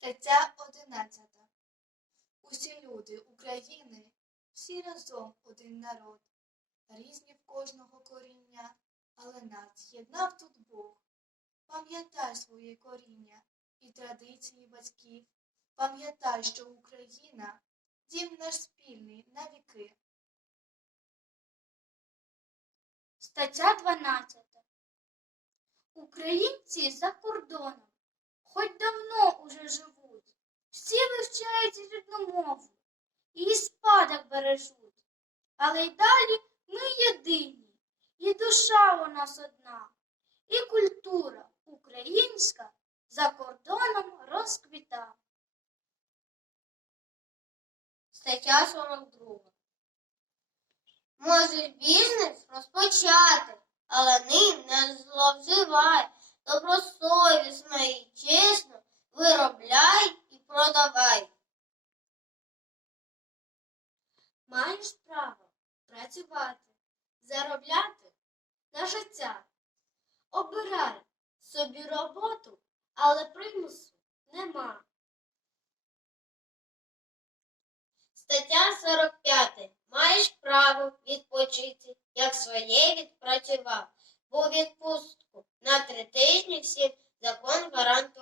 Стаття 11. Усі люди України, всі разом один народ, різні в кожного коріння, але нас єднав тут Бог. Пам'ятай своє коріння і традиції батьків. Пам'ятай, що Україна дім наш спільний на віки. Стаття 12. Українці за кордоном, хоч давно уже живуть, рідну мову, її спадок бережуть. Але й далі ми єдині, і душа у нас одна, і культура українська за кордоном розквіта. Стаття 42. Можеш бізнес розпочати, але ним не зловживай. Добросовісно і чесно виробляй і продавай. Маєш право працювати, заробляти на життя. Обирай собі роботу, але примусу нема. Стаття 45. Маєш право відпочити, як своє відпрацював, бо відпустку на три тижні всім закон гарантував.